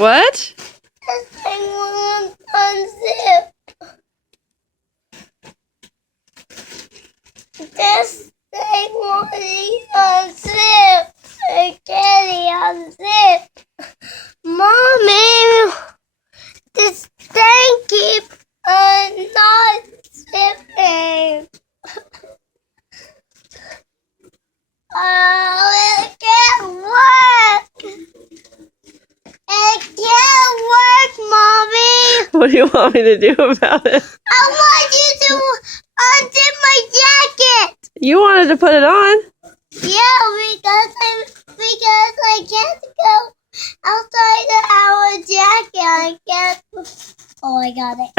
What? This thing won't unzip. This thing won't unzip. It can't unzip. Mommy, this thing keeps not zipping. Oh, it can't work. It can't work, Mommy. What do you want me to do about it? I want you to unzip my jacket. You wanted to put it on. Yeah, because I can't go outside our jacket. I can't. Oh, I got it.